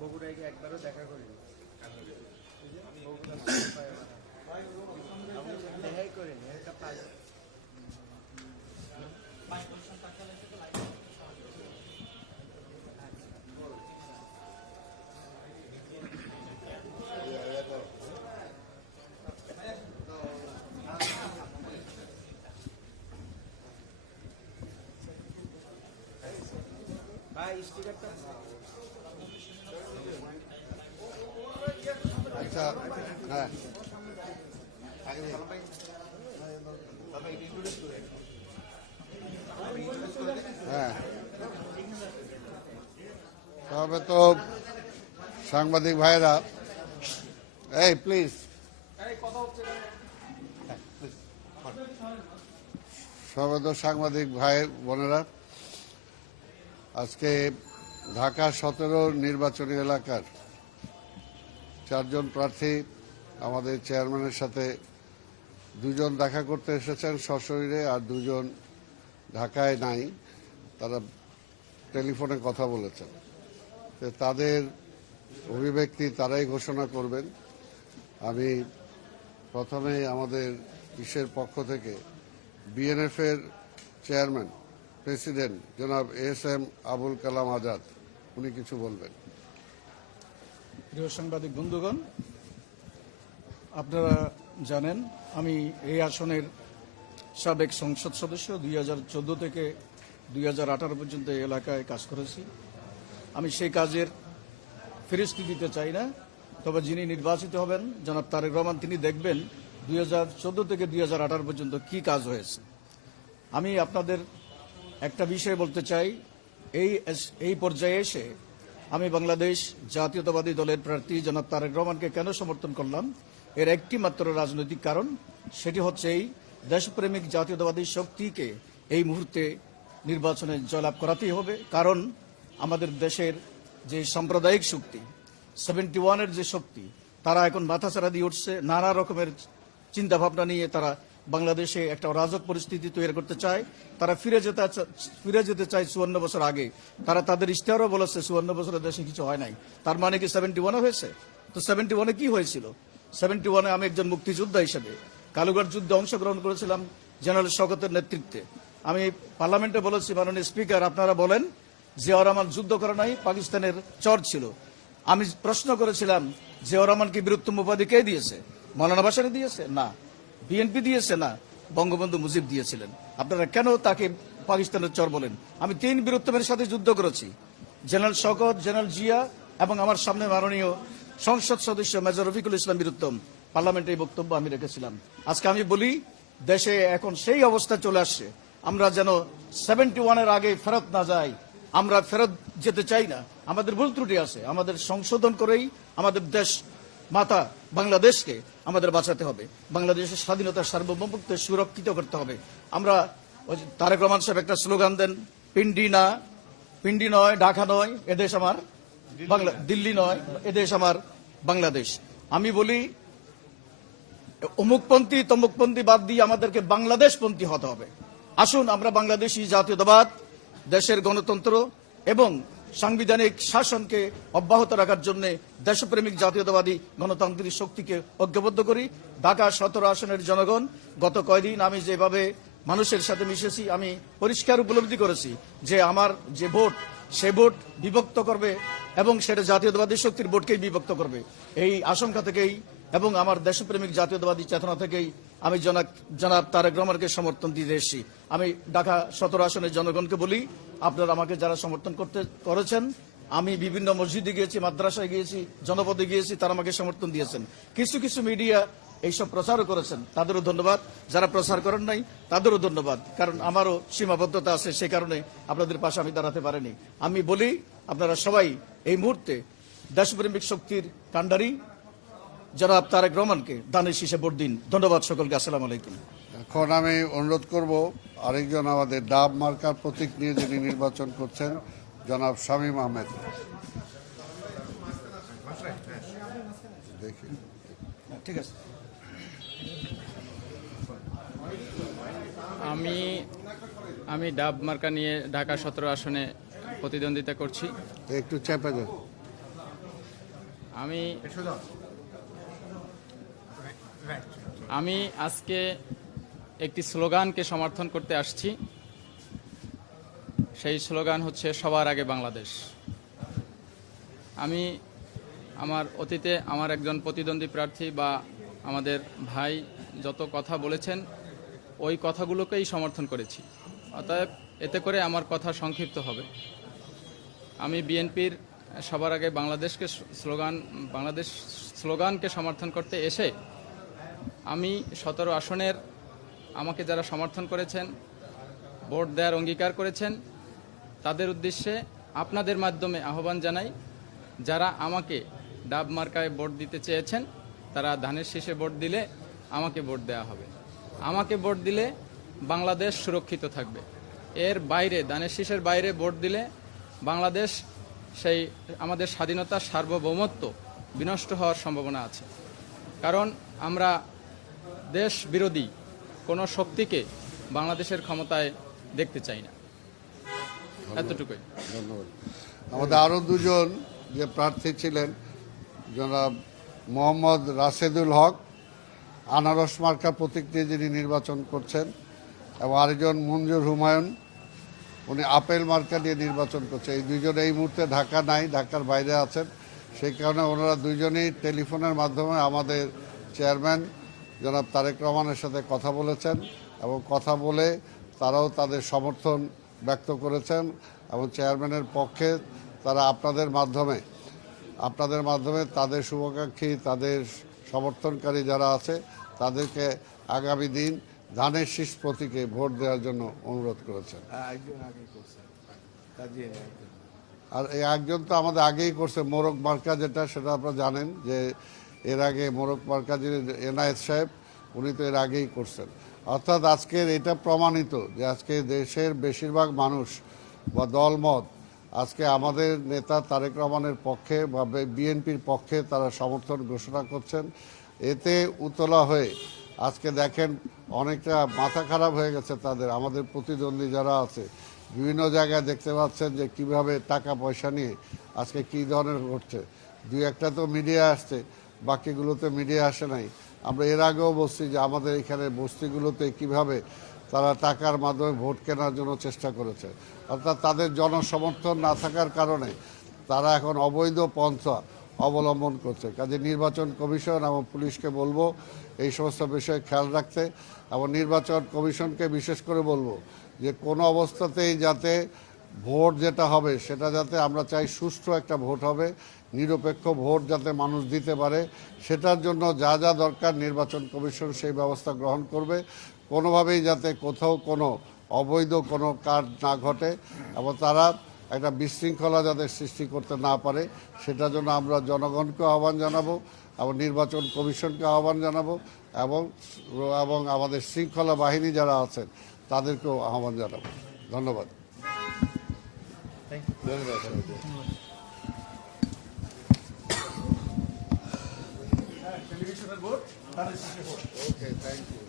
বগুড়ায় গিয়ে একবারও দেখা করিনি। দেখাই করিনি, একটা পাই। ভাই স্টিকারটা আচ্ছা, হ্যাঁ হ্যাঁ, তবে তো সাংবাদিক ভাইরা, এই প্লিজ, সবে তো সাংবাদিক ভাই বোনেরা, আজকে ঢাকা 17 নির্বাচনী এলাকার 4 জন প্রার্থী আমাদের চেয়ারম্যানের সাথে 2 জন দেখা করতে এসেছেন সশরীরে, আর 2 জন ঢাকায় নাই, তারা টেলিফোনে কথা বলেছেন। তাদের অভিব্যক্তি তারাই ঘোষণা করবেন। আমি প্রথমে আমাদের ইসের পক্ষ থেকে বিএনএফ এর চেয়ারম্যান প্রেসিডেন্ট জনাব এস.এম. আবুল কালাম আজাদ, উনি কিছু বলবেন। প্রিয় সাংবাদিক বন্ধুগণ, আপনারা জানেন আমি এই আসনের সাবেক সংসদ সদস্য। 2014 থেকে 2018 পর্যন্ত এই এলাকায় কাজ করেছি। আমি সেই কাজের ফেরস্তি দিতে চাই না, তবে যিনি নির্বাচিত হবেন জনাব তারেক রহমান, তিনি দেখবেন 2014 থেকে 2018 পর্যন্ত কি কাজ হয়েছে। আমি আপনাদের একটা বিষয় বলতে চাই, এই পর্যায়ে এসে আমি বাংলাদেশ জাতীয়তাবাদী দলের প্রার্থী জনাব তারেক রহমানকে কেন সমর্থন করলাম, এর একটি মাত্র রাজনৈতিক কারণ, সেটি হচ্ছে এই দেশপ্রেমিক জাতীয়তাবাদী শক্তিকে এই মুহূর্তে নির্বাচনে জয়লাভ করাতেই হবে। কারণ আমাদের দেশের যে সাম্প্রদায়িক শক্তি, 71-এর যে শক্তি, তারা এখন মাথাচাড়া দিয়ে উঠছে। নানা রকমের চিন্তাভাবনা নিয়ে তারা বাংলাদেশে একটা অরাজক পরিস্থিতি তৈরি করতে চায়। তারা ফিরে যেতে চায় 54 বছর আগে। তারা তাদের ইশতেহারও বলেছে 54 বছরের দেশে কিছু হয় নাই। তার মানে কি 71-এ হয়েছে? তো 71-এ কি হয়েছিল? 71-এ আমি একজন মুক্তিযোদ্ধা হিসেবে কালুঘাট যুদ্ধে অংশগ্রহণ করেছিলাম জেনারেল শওকতের নেতৃত্বে। আমি পার্লামেন্টে বলেছি, মাননীয় স্পিকার, আপনারা বলেন জিয়াউর রহমান যুদ্ধ করে নাই, পাকিস্তানের চর ছিল। আমি প্রশ্ন করেছিলাম, জিয়াউর রহমান কি বীরোত্তম উপাধি কে দিয়েছে? মৌলানা ভাসানী দিয়েছে? না। বিএনপি দিয়েছে? না। বঙ্গবন্ধু মুজিব দিয়েছিলেন। আপনারা কেন তাকে পাকিস্তানের চর বলেন? আমি 3 বীরোত্তমের সাথে যুদ্ধ করেছি, জেনারেল শওকত, জেনারেল জিয়া এবং আমার সামনে মাননীয় সংসদ সদস্য মেজর রফিকুল ইসলাম বীরোত্তম। পার্লামেন্টে এই বক্তব্য আমি রেখেছিলাম। আজকে আমি বলি, দেশে এখন সেই অবস্থা চলে আসছে, আমরা যেন 71-এর আগে ফেরত না যাই। আমরা ফেরত যেতে চাই না। আমাদের ভুল ত্রুটি আছে, আমাদের সংশোধন করেই আমাদের দেশ মাতা বাংলাদেশকে আমাদের বাঁচাতে হবে। বাংলাদেশের স্বাধীনতার সার্বভৌমত্ব সুরক্ষিত করতে হবে। আমরা তারেক রহমান সাহেব একটা স্লোগান দেন, পিন্ডি নয়, ঢাকা নয়, এদেশ আমার দিল্লি নয়, এদেশ আমার বাংলাদেশ। আমি বলি, অমুকপন্থী তমুকপন্থী বাদ দিয়ে আমাদেরকে বাংলাদেশপন্থী হতে হবে। আসুন আমরা বাংলাদেশি জাতীয়তাবাদ, দেশের গণতন্ত্র এবং সাংবিধানিক শাসনকে অব্যাহত রাখার জন্য দেশপ্রেমিক জাতীয়তাবাদী গণতান্ত্রিক শক্তিকে ঐক্যবদ্ধ করি। ঢাকা 17 আসনের জনগণ, গত কয়দিন আমি যেভাবে মানুষের সাথে মিশেছি, আমি পরিষ্কার উপলব্ধি করেছি যে আমার যে ভোট, সে ভোট বিভক্ত করবে এবং সেটা জাতীয়তাবাদী শক্তির ভোটকেই বিভক্ত করবে। এই আশঙ্কা থেকেই এবং আমার দেশপ্রেমিক জাতীয়তাবাদী চেতনা থেকেই আমি জনাব তারেক রহমানকে সমর্থন দিতে এসেছি। আমি ঢাকা 17 আসনের জনগণকে বলি, আপনারা আমাকে যারা সমর্থন করেছেন, আমি বিভিন্ন মসজিদে গিয়েছি, মাদ্রাসায় গিয়েছি, জনপদে গিয়েছি, তারা আমাকে সমর্থন দিয়েছেন। কিছু কিছু মিডিয়া এইসব প্রচারও করেছেন, তাদেরও ধন্যবাদ। যারা প্রচার করেন নাই তাদেরও ধন্যবাদ, কারণ আমারও সীমাবদ্ধতা আছে, সে কারণে আপনাদের পাশে আমি দাঁড়াতে পারিনি। আমি বলি, আপনারা সবাই এই মুহূর্তে দেশপ্রেমিক শক্তির কাণ্ডারি জনাব তারেক রহমানকে দানের শীষে ভোট দিন। ধন্যবাদ সকলকে। আসসালামু আলাইকুম। এখন আমি অনুরোধ করব আরেকজন আমাদের ডাব মার্কার প্রতীক নিয়ে যিনি নির্বাচন করছেন, জনাব শামীম আহমেদ। দেখি, ঠিক আছে। আমি ডাব মার্কা নিয়ে ঢাকা 17 আসনে প্রতিদ্বন্দ্বিতা করছি। একটু চেপে দেন। আমি আজকে একটি স্লোগানকে সমর্থন করতে আসছি। সেই স্লোগান হচ্ছে সবার আগে বাংলাদেশ। আমি আমার অতীতে আমার একজন প্রতিদ্বন্দ্বী প্রার্থী বা আমাদের ভাই যত কথা বলেছেন ওই কথাগুলোকেই সমর্থন করেছি। অতএব এতে করে আমার কথা সংক্ষিপ্ত হবে। আমি বিএনপির সবার আগে বাংলাদেশ স্লোগানকে সমর্থন করতে এসে আমি 17 আসনের আমাকে যারা সমর্থন করেছেন, ভোট দেওয়ার অঙ্গীকার করেছেন, তাদের উদ্দেশ্যে আপনাদের মাধ্যমে আহ্বান জানাই, যারা আমাকে ডাব মার্কায় ভোট দিতে চেয়েছেন তারা ধানের শীষে ভোট দিলে আমাকে ভোট দেওয়া হবে। আমাকে ভোট দিলে বাংলাদেশ সুরক্ষিত থাকবে। এর বাইরে, ধানের শীষের বাইরে ভোট দিলে বাংলাদেশ সেই আমাদের স্বাধীনতার সার্বভৌমত্ব বিনষ্ট হওয়ার সম্ভাবনা আছে। কারণ আমরা দেশ বিরোধী কোনো শক্তিকে বাংলাদেশের ক্ষমতায় দেখতে চাই না। এতটুকুই। ধন্যবাদ। আমাদের আরও দুজন যে প্রার্থী ছিলেন, জনাব মোহাম্মদ রাশেদুল হক আনারস মার্কা প্রতীক নিয়ে যিনি নির্বাচন করছেন, এবং আরেকজন মঞ্জুর হুমায়ুন, উনি আপেল মার্কা নিয়ে নির্বাচন করছে। এই দুইজন এই মুহূর্তে ঢাকা নাই, ঢাকার বাইরে আছেন। সেই কারণে ওনারা দুইজনেই টেলিফোনের মাধ্যমে আমাদের চেয়ারম্যান জনাব তারেক রহমানের সাথে কথা বলেছেন, এবং কথা বলে তারাও তাদের সমর্থন ব্যক্ত করেছেন, এবং চেয়ারম্যানের পক্ষে তারা আপনাদের মাধ্যমে তাদের শুভাকাঙ্ক্ষী, তাদের সমর্থনকারী যারা আছে তাদেরকে আগামী দিন ধানের শীষ প্রতীকে ভোট দেওয়ার জন্য অনুরোধ করেছেন। আর এই একজন তো আমাদের আগেই করছে মোরগ মার্কা, যেটা সেটা আপনারা জানেন যে এর আগে মোরগ মার্কা যিনি এনায়েত সাহেব, উনি তো এর আগেই করছেন। অর্থাৎ আজকের এটা প্রমাণিত যে আজকে দেশের বেশিরভাগ মানুষ বা দলমত আজকে আমাদের নেতা তারেক রহমানের পক্ষে বা বিএনপির পক্ষে তারা সমর্থন ঘোষণা করছেন। এতে উতলা হয়ে আজকে দেখেন অনেকটা মাথা খারাপ হয়ে গেছে তাদের, আমাদের প্রতিদ্বন্দ্বী যারা আছে বিভিন্ন জায়গায় দেখতে পাচ্ছেন যে কিভাবে টাকা পয়সা নিয়ে আজকে কী ধরনের ঘটছে। দুই একটা তো মিডিয়া আসছে, বাকিগুলোতে মিডিয়া আসে নাই। আমরা এর আগেও বলছি যে আমাদের এখানে বস্তিগুলোতে কিভাবে তারা টাকার মাধ্যমে ভোট কেনার জন্য চেষ্টা করেছে। অর্থাৎ তাদের জনসমর্থন না থাকার কারণে তারা এখন অবৈধ পন্থা অবলম্বন করছে। কাজে নির্বাচন কমিশন এবং পুলিশকে বলবো এই সমস্ত বিষয়ে খেয়াল রাখতে, এবং নির্বাচন কমিশনকে বিশেষ করে বলবো যে কোনো অবস্থাতেই যাতে ভোট যেটা হবে সেটা যাতে, আমরা চাই সুষ্ঠু একটা ভোট হবে, নিরপেক্ষ ভোট যাতে মানুষ দিতে পারে, সেটার জন্য যা যা দরকার নির্বাচন কমিশন সেই ব্যবস্থা গ্রহণ করবে। কোনোভাবেই যাতে কোথাও কোনো অবৈধ কোনো কাজ না ঘটে এবং তারা একটা বিশৃঙ্খলা যাতে সৃষ্টি করতে না পারে, সেটার জন্য আমরা জনগণকে আহ্বান জানাবো এবং নির্বাচন কমিশনকে আহ্বান জানাবো, এবং আমাদের শৃঙ্খলা বাহিনী যারা আছেন তাদেরকেও আহ্বান জানাবো। ধন্যবাদ। টেলিভিশনের ভোট, ধানের শীষে ভোট। Okay, thank you.